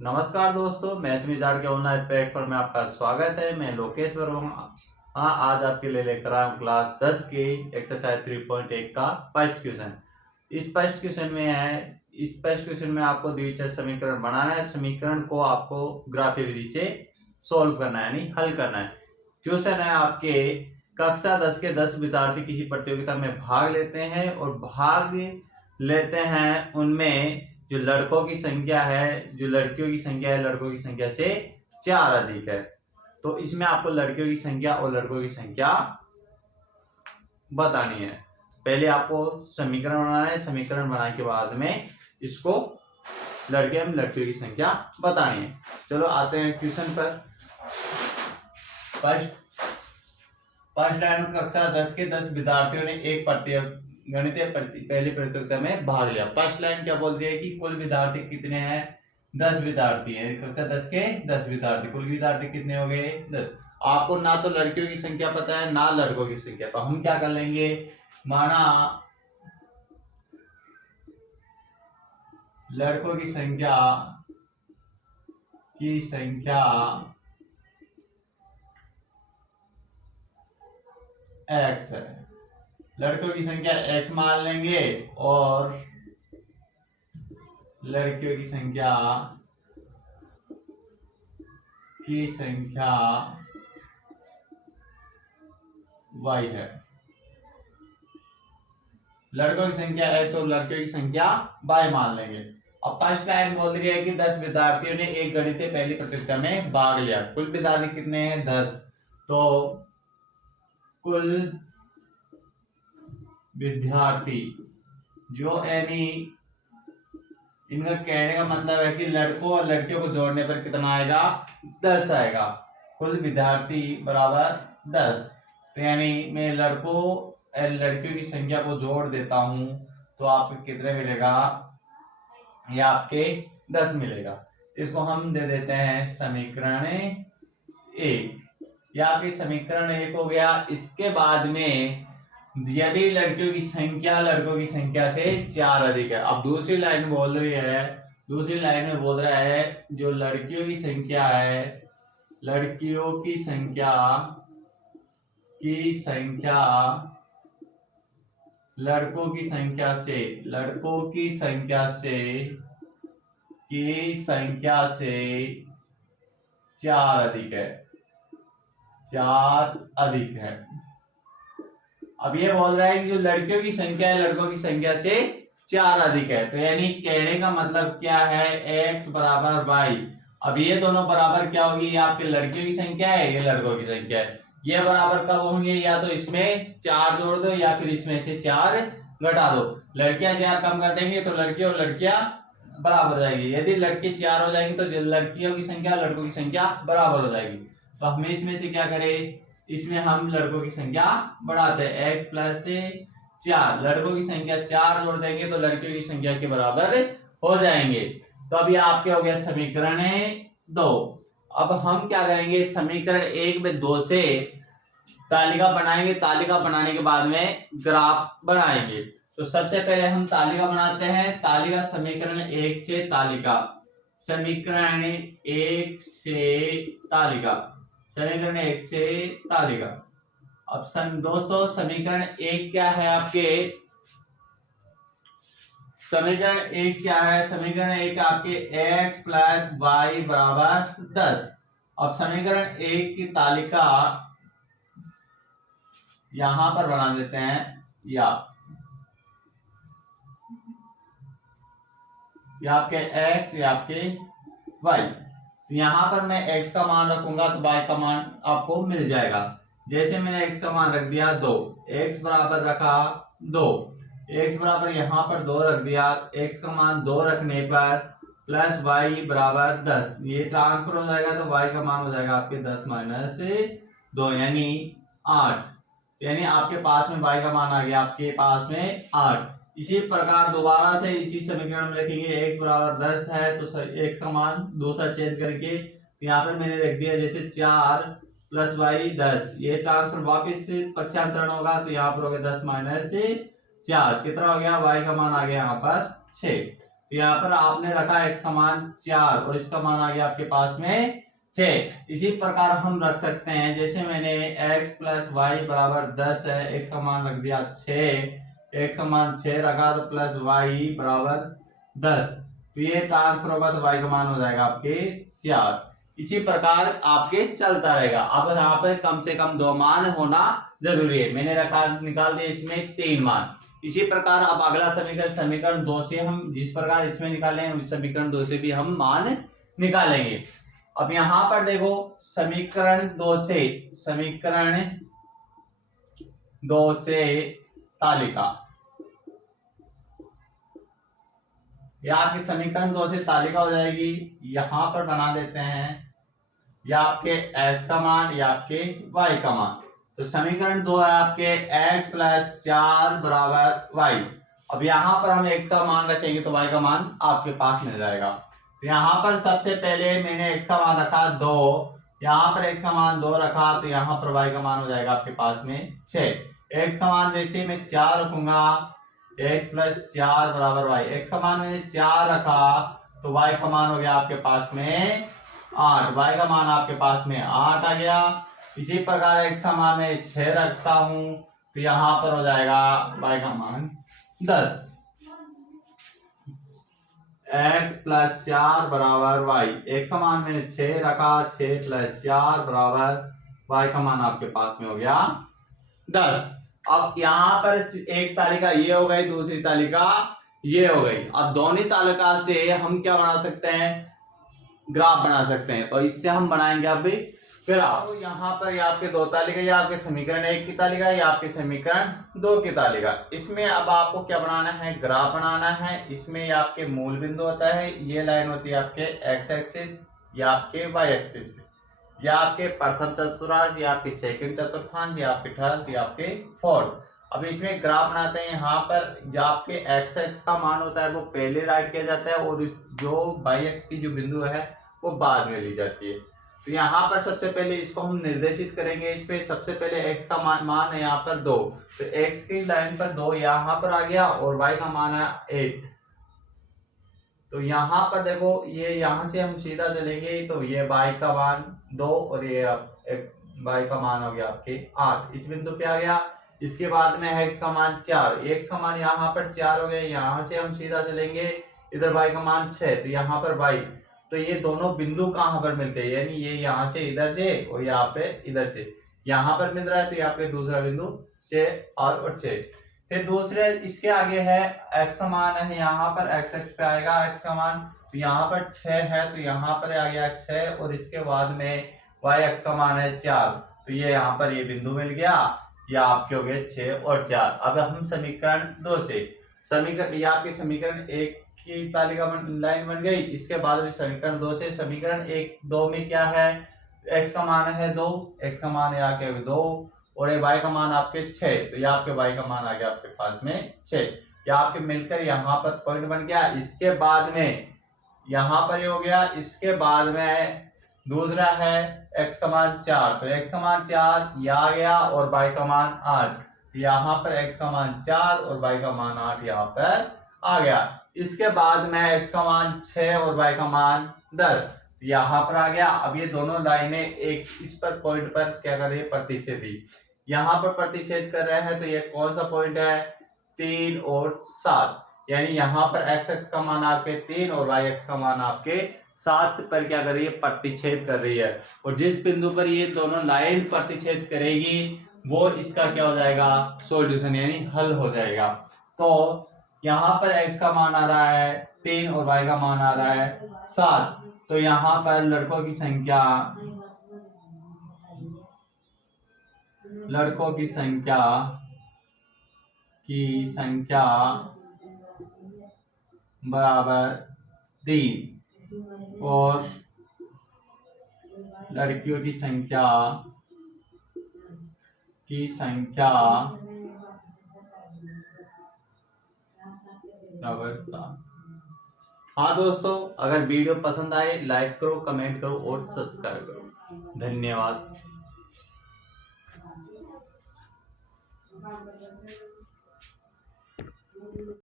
नमस्कार दोस्तों, math wizard के ऑनलाइन प्लेटफॉर्म में आपका स्वागत है। मैं लोकेश वर्मा। आज आपके लिए लेकर आया हूँ क्लास 10 की एक्सरसाइज 3.1 का फर्स्ट क्वेश्चन। इस फर्स्ट क्वेश्चन में आपको द्विचर समीकरण बनाना है। समीकरण को आपको ग्राफीय विधि से सोल्व करना है, यानी हल करना है। क्वेश्चन है आपके कक्षा 10 के 10 विद्यार्थी किसी प्रतियोगिता में भाग लेते हैं और भाग लेते हैं उनमें जो लड़कों की संख्या है, जो लड़कियों की संख्या है, लड़कों की संख्या से 4 अधिक है। तो इसमें आपको लड़कियों की संख्या और लड़कों की संख्या बतानी है। पहले आपको समीकरण बनाना है, समीकरण बनाने के बाद में इसको लड़के एवं लड़कियों की संख्या बतानी है। चलो आते हैं क्वेश्चन पर। फर्स्ट लाइन में कक्षा 10 के 10 विद्यार्थियों ने एक पहली प्रतियोगिता में भाग लिया। फर्स्ट लाइन क्या बोल रही है कि कुल विद्यार्थी कितने हैं? 10 विद्यार्थी हैं। कक्षा 10 के 10 विद्यार्थी, कुल विद्यार्थी कितने हो गए? 10। आपको ना तो लड़कियों की संख्या पता है ना लड़कों की संख्या, तो हम क्या कर लेंगे, माना लड़कों की संख्या x है, लड़कों की संख्या x मान लेंगे और लड़कियों की संख्या y है। लड़कों की संख्या x और लड़कियों की संख्या y मान लेंगे। अब फर्स्ट लाइन बोल रही है कि 10 विद्यार्थियों ने एक गणितीय पहली प्रतियोगिता में भाग लिया। कुल विद्यार्थी कितने हैं? 10। तो कुल विद्यार्थी जो यानी इनका कहने का मतलब है कि लड़कों और लड़कियों को जोड़ने पर कितना आएगा? 10 आएगा। कुल विद्यार्थी बराबर 10। तो यानी मैं लड़कों और लड़कियों की संख्या को जोड़ देता हूं तो आपको कितने मिलेगा? ये आपके 10 मिलेगा। इसको हम दे देते हैं समीकरण 1। यह आपके समीकरण 1 हो गया। इसके बाद में यदि लड़कियों की संख्या लड़कों की संख्या से 4 अधिक है। अब दूसरी लाइन में बोल रहा है जो लड़कियों की संख्या है, लड़कियों की संख्या लड़कों की संख्या से 4 अधिक है, 4 अधिक है। अब ये बोल रहा है कि जो लड़कियों की संख्या है लड़कों की संख्या से 4 अधिक है। तो यानी कहने का मतलब क्या है? x बराबर y। अब ये दोनों बराबर क्या होगी? ये आपके लड़कियों की संख्या है, ये लड़कों की संख्या है। ये बराबर कब होंगे? या तो इसमें 4 जोड़ दो या फिर इसमें से 4 घटा दो। लड़कियां 4 कम कर देंगे तो लड़कियों और लड़कियां बराबर हो जाएगी। यदि लड़के 4 हो जाएंगे तो लड़कियों की संख्या लड़कों की संख्या बराबर हो जाएगी। तो हम इसमें से क्या करें? इसमें हम लड़कों की संख्या बढ़ाते हैं। x प्लस 4, लड़कों की संख्या 4 जोड़ देंगे तो लड़कियों की संख्या के बराबर हो जाएंगे। तो अभी आपके हो गया समीकरण 2। अब हम क्या करेंगे? समीकरण 1 में 2 से तालिका बनाएंगे। तालिका बनाने के बाद में ग्राफ बनाएंगे। तो सबसे पहले हम तालिका बनाते हैं। तालिका समीकरण 1 से तालिका, समीकरण 1 से तालिका। अब दोस्तों समीकरण 1 क्या है आपके? समीकरण 1 क्या है? समीकरण 1 आपके x प्लस वाई बराबर 10। अब समीकरण 1 की तालिका यहां पर बना देते हैं, या आपके x या आपके y। यहां पर मैं x का मान रखूंगा तो y का मान आपको मिल जाएगा। जैसे मैंने x का मान रख दिया 2, x बराबर रखा 2, x बराबर यहाँ पर 2 रख दिया। x का मान 2 रखने पर प्लस y बराबर 10, ये ट्रांसफर हो जाएगा तो y का मान हो जाएगा आपके 10 माइनस 2 यानी 8। यानी आपके पास में y का मान आ गया आपके पास में 8। इसी प्रकार दोबारा से इसी समीकरण में रखेंगे। x बराबर 10 है तो x का मान 2 से चेंज करके यहाँ पर मैंने रख दिया जैसे 4 प्लस वाई 10, ये ट्रांसफर वापिस से पक्षांतरण होगा तो यहाँ पर हो गया 10 माइनस 4, कितना हो गया? y का मान आ गया यहाँ पर 6। तो यहाँ पर आपने रखा x का मान 4 और इसका मान आ गया आपके पास में 6। इसी प्रकार हम रख सकते हैं, जैसे मैंने x प्लस वाई बराबर 10 है, x का मान रख दिया 6, x का मान 6 रखा तो प्लस y बराबर 10, तो ये ट्रांसफर होगा तो y का मान हो जाएगा आपके 4। इसी प्रकार आपके चलता रहेगा। अब यहाँ पर कम से कम 2 मान होना जरूरी है। मैंने रखा निकाल दिया इसमें 3 मान। इसी प्रकार अब अगला समीकरण समीकरण 2 से हम जिस प्रकार इसमें निकाले हैं उस समीकरण 2 से भी हम मान निकालेंगे। अब यहाँ पर देखो समीकरण 2 से तालिका, या आपकी समीकरण 2 से तालिका हो जाएगी। यहां पर बना देते हैं या आपके x का मान या आपके y का मान। तो समीकरण 2 है आपके x प्लस 4 बराबर y। अब यहाँ पर हम x का मान रखेंगे तो y का मान आपके पास मिल जाएगा। तो यहाँ पर सबसे पहले मैंने x का मान रखा 2, यहाँ पर x का मान 2 रखा तो यहाँ पर y का मान हो जाएगा आपके पास में 6। x का मान वैसे मैं 4 रखूंगा, x प्लस 4 बराबर y। x का मान मैंने 4 रखा तो y का मान हो गया आपके पास में 8, y का मान आपके पास में 8 आ गया। इसी प्रकार x का मान मैं 6 रखता हूं तो यहाँ पर हो जाएगा y का मान 10। x प्लस 4 बराबर y, x का मान मैंने 6 रखा, 6 प्लस 4 बराबर y का मान आपके पास में हो गया 10। अब यहाँ पर एक तालिका ये हो गई, दूसरी तालिका ये हो गई। अब दोनों तालिका से हम क्या बना सकते हैं, ग्राफ बना सकते हैं। तो इससे हम बनाएंगे अभी ग्राफ। तो यहाँ पर या आपके 2 तालिका, या आपके समीकरण 1 की तालिका, या आपके समीकरण 2 की तालिका। इसमें अब आपको क्या बनाना है, ग्राफ बनाना है। इसमें आपके मूल बिंदु होता है, ये लाइन होती है आपके एक्स एक्सिस या आपके वाई एक्सिस, या आपके प्रथम चतुर्थांश, या आपके सेकंड चतुर्थांश, या आपके थर्ड, या आपके फोर्थ। अब इसमें ग्राफ बनाते हैं। यहाँ पर जो आपके एक्स एक्स का मान होता है वो पहले राइट किया जाता है, और जो वाई एक्स की जो बिंदु है वो बाद में ली जाती है। तो यहाँ पर सबसे पहले इसको हम निर्देशित करेंगे। इस पे सबसे पहले x का मान है यहाँ पर 2, तो x की लाइन पर 2 यहाँ पर आ गया, और y का मान है 8। तो यहाँ पर देखो ये यहाँ से हम सीधा चलेंगे तो ये y का मान 2 और ये y का मान हो गया आपके 8, इस बिंदु पे आ गया। इसके बाद में x का मान 4, x का मान यहाँ पर 4 हो गया। यहाँ से हम सीधा चलेंगे, इधर y का मान 6, तो यहाँ पर y, तो ये दोनों बिंदु कहाँ पर मिलते हैं, यानी ये यहाँ से इधर से और यहाँ पे इधर से यहाँ पर मिल रहा है। तो यहाँ पे दूसरा बिंदु 6 और 6। फिर दूसरे इसके आगे है x का मान है, यहाँ पर x x पे आएगा x का मान, तो यहाँ पर 6 है तो यहाँ पर आ गया 6, और इसके बाद में y x का मान है 4, तो ये यहाँ पर ये बिंदु मिल गया। या आपके हो गए 6 और 4। अब हम समीकरण 2 से समीकरण आपके समीकरण 1 की तालिका लाइन बन गई। इसके बाद में समीकरण 2 से समीकरण 1-2 में क्या है, x का मान है 2, x का मान है आपके 2, और ये y का मान आपके 6, तो ये आपके y का मान आ गया आपके पास में 6। या आपके मिलकर यहाँ पर पॉइंट बन गया। इसके बाद में यहाँ पर ये हो गया। इसके बाद में दूसरा है x का मान 4, तो x का मान 4 ये आ गया, और y का मान 8, यहाँ पर x का मान 4 और y का मान 8 यहाँ पर आ गया। इसके बाद में x का मान 6 और y का मान 10 यहाँ पर आ गया। अब ये दोनों लाइनें एक इस पर पॉइंट पर क्या कर रही है, प्रतिच्छेदी यहाँ पर प्रतिच्छेद कर रहे हैं। तो ये कौन सा पॉइंट है, 3 और 7, यानी यहाँ पर x x का मान आपके 3 और y x का मान आपके 7 पर क्या कर रही है, प्रतिच्छेद कर रही है। और जिस बिंदु पर ये दोनों लाइन प्रतिच्छेद करेगी वो इसका क्या हो जाएगा, सॉल्यूशन यानी हल हो जाएगा। तो यहाँ पर x का मान आ रहा है 3 और y का मान आ रहा है 7, तो यहाँ पर लड़कों की संख्या बराबर 3 और लड़कियों की संख्या बराबर 7। हाँ दोस्तों, अगर वीडियो पसंद आए लाइक करो, कमेंट करो और सब्सक्राइब करो। धन्यवाद।